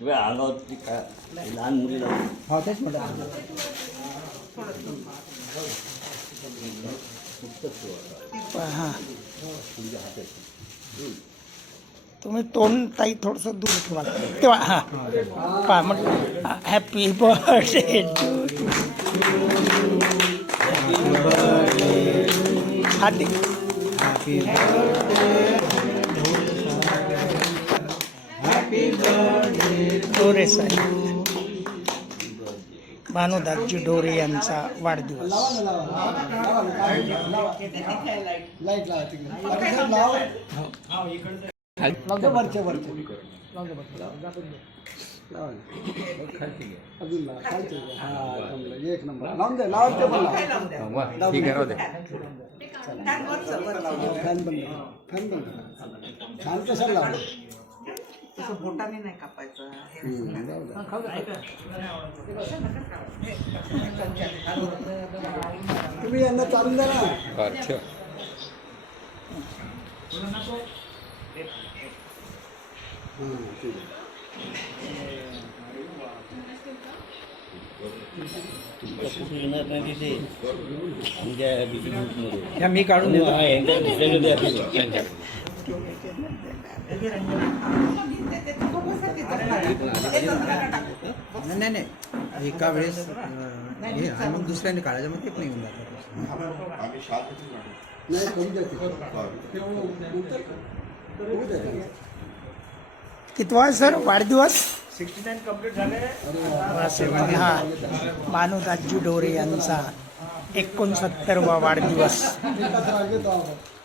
लहान मुलीला हा तेच तुम्ही तोंड ताई थोडंसं दूर ठेवा तेव्हा हां पहा म्हटलं हॅपी बर्थडे हाती डोरे साहेब. भानुदासजी डोरे यांचा वाढदिवस. अजून एक नंबर लावून दे लावा ते पण ठीक आहे राहू दे फॅन बंद फॅन बंद फॅन कशाला लावलं तसं बोटाने नाही कापायचं. हे. तुम्ही यांना चालून द्या ना. हं, मी काढून देतो हा, यांच्या दुसऱ्याकडे आहे. त्यांच्या नाही नाही. नाही एका वेळेस हे आणि मग दुसऱ्याने काढायचं मग ते पण येऊन जातं. नाही. कितवा आहे सर? वाढदिवस? अरे वा. हा. भानुदासजी डोरे यांचा एकोणसत्तरवा वाढदिवस.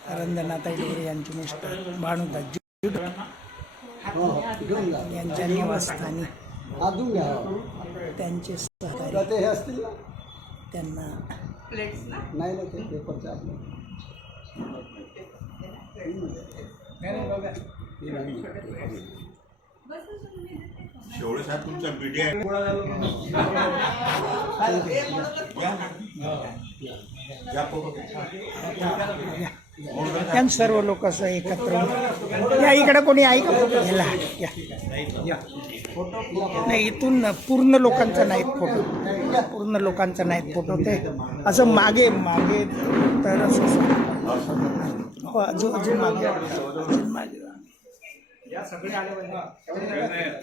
रंजनाताई डोरे यांचे मिस्टर भानुदासजी यांच्या निवासस्थानी अजून घ्या हो. त्यांचे सहकारी हे असतील ना त्यांना प्लेट्स ना नाही ना ते पेपरचे आपले शेवळे साहेब तुमचा मीडिया या सर्व लोक असं एकत्र या इकडे कोणी ऐका याला या. नाही इथून पूर्ण लोकांचा नाहीत फोटो. पूर्ण लोकांचा नाहीत फोटो ते असं मागे मागे तर असं हो अजून अजून मागे अजून मागे.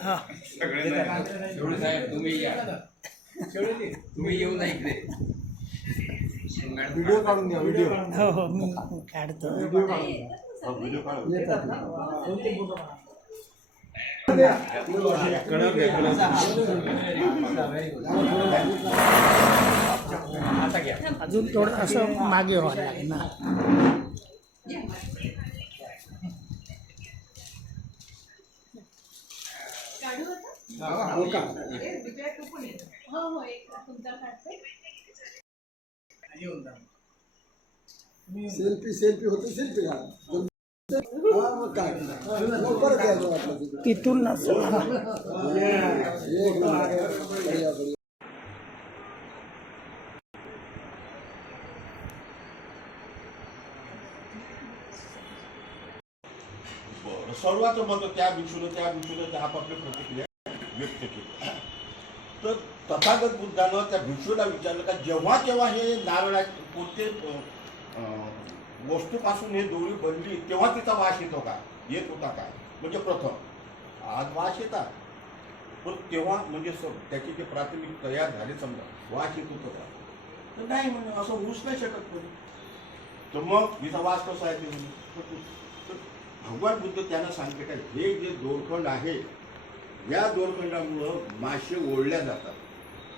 हां. तुम्ही येऊ नाही इकडे. व्हिडिओ काढून द्या व्हिडिओ. हो हो मी काढतो. येतात अजून थोडं असं मागे व्हावं लागेल ना. हो का? सेल्फी सेल्फी होते सेल्फी काढा हा मग काय? मग परत यायचं वाटलं तिकडे तिथून असं हा. एक नंबर बढिया बढिया बरं सर्वांचं मत त्या भिक्षूनं त्या भिक्षूनं आपापली प्रतिक्रिया व्यक्त केली. तर तथागत बुद्धानं त्या भिक्षूला विचारलं का जेव्हा जेव्हा हे नारळा कोणते वस्तूपासून हे दोरी बनली तेव्हा तिचा वास येतो का? येत होता का? म्हणजे प्रथम. आज वास येतात. पण तेव्हा म्हणजे स- त्याची जे प्राथमिक तयार झाले समजा वास येत होतो का? तर नाही म्हणजे असं होऊच नाही शकत कोणी तर मग तिचा वास कसा आहे ते तर भगवान बुद्ध त्यांना सांगते का हे जे दोरखंड आहे या दोरखंडामुळं मासे ओढल्या जातात.